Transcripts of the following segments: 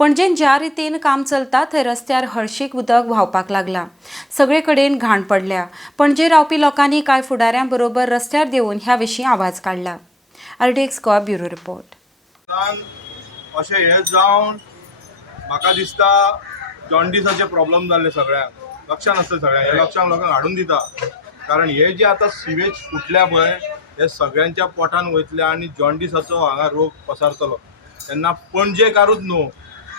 पणजेन ज्या रितीन काम चलता थंय रस्त्यार हळशीक उदक व्हांवपाक लागला। सगळे कडेन घाण पडल्या। पणजे रावपी लोकांनी कांय फुडाऱ्यां बरोबर रस्त्यार देऊन ह्या विशीं आवाज काढला। RTX Goa bureau report. अशें हे जावन म्हाका दिसता जॉन्डिसाचे प्रॉब्लेम जाल्ले सगळ्यांक लक्षांत आसता सगळ्यांक हे लक्षांक लोकांक हाडून दिता कारण हे जे आतां सिवेज फुटल्या पळय हे सगळ्यांच्या पोटान वयतले आनी जॉन्डिसाचो हांगा रोग पसारतलो तेन्ना पणजेकारूच न्हू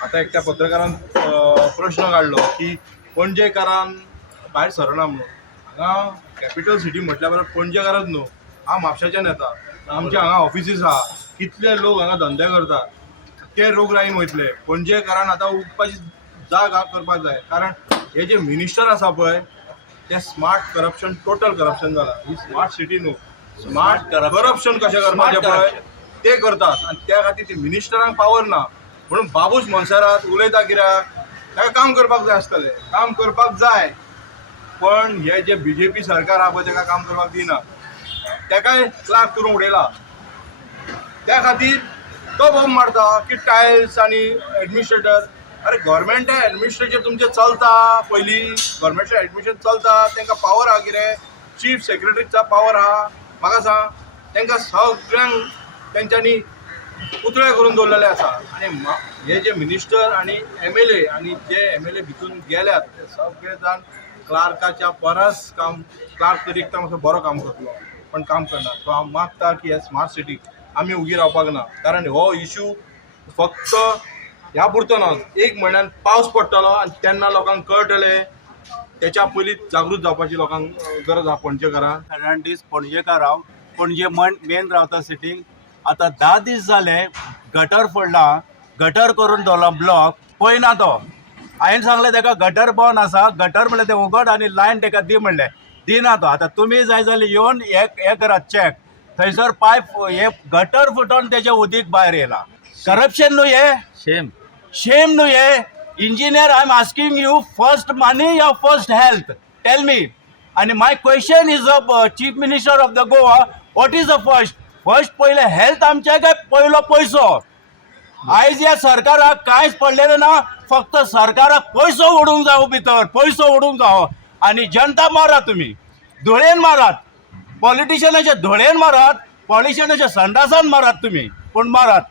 आतां एकट्या पत्रकारान प्रश्न काडलो की पणजेकारान भायर सरना म्हणून हांगा कॅपिटल सिटी म्हटल्या बरोबर पणजेकारूच न्हू हांव म्हापशाच्यान येता आमचे हांगा ऑफिसीस आहा कितले लोक हांगा धंदे करतात ते रोगराईन वयतले पणजेकारान आतां उठपाची जाग करपाक जाय कारण हे जे मिनिस्टर आसा पळय ते स्मार्ट करप्शन टोटल करप्शन जाला ही स्मार्ट सिटी न्हू स्मार्ट करप्शन कशें करपाचें पळय ते करतात आनी त्या खातीर ती मिनिस्टरांक पावर ना म्हणून बाबूश मनशारात उलयता कित्याक ताका काम करपाक जाय आसतलें काम करपाक जाय पण हे जे BJP सरकार आहा पळय ताका काम करपाक दिना ताकाय क्लार्क करून उडयला त्या खातीर तो बॉम्ब मारता की टायल्स आनी एडमिनिस्ट्रेटर अरे गव्हर्मेंट एडमिनिस्ट्रेटर तुमचें चलता पयलीं गव्हर्मेंटचें एडमिनिस्ट्रेशन चलता तांकां पावर आहा कितें चीफ सेक्रेटरीचा पावर आहा म्हाका सांग तांकां सगळ्यांक तेंच्यांनी पुतळे करून दवरलेले आसा आनी हे जे मिनिस्टर आनी MLA आनी जे MLA भितून गेल्यात ते सगळे जाण क्लार्काच्या परस काम क्लार्क तरी एकदम असो बरो काम करतलो पण काम करना सो हांव मागता की हे स्मार्ट सिटीक आमी उगी रावपाक ना कारण हो इश्यू फक्त ह्या पुरतो ना एक म्हयन्यान पावस पडटलो आनी तेन्ना लोकांक कळटलें त्याच्या पयलीं जागृत जावपाची लोकांक गरज आहा पणजेकारांक कारण दीस पणजेकार हांव पणजे मेन रावता सिटींग आतां 10 दीस जाले गटर फोडला गटर करून दवरला ब्लॉक पळयना तो हांवें सांगलें ताका गटर बंद आसा गटर म्हणलें तें उगड आनी लायन ताका दी म्हणलें दिना तो आतां तुमी जाय जाल्यार येवन हे करात चॅक थंयसर पायप हे गटर फुटोवन तेजें उदीक भायर येयलां करप्शन न्हू हे शेम न्हू हे engineer I am asking you first money या फर्स्ट हेल्थ टेल मी आणि my question is a chief minister of the Goa what is the first पहिले हेल्थ आमचे काय पयलो पैसो आयज या सरकाराक कांयच पडलेलें ना फक्त सरकाराक पैसो उडूंक जावो भितर पैसो उडूंक जावो आनी जनता मारात तुमी धुळेन मारात पॉलिटिशियनाच्या धुळेन मारात पॉलिटिशियनाच्या संडासान मारात तुमी पूण मारात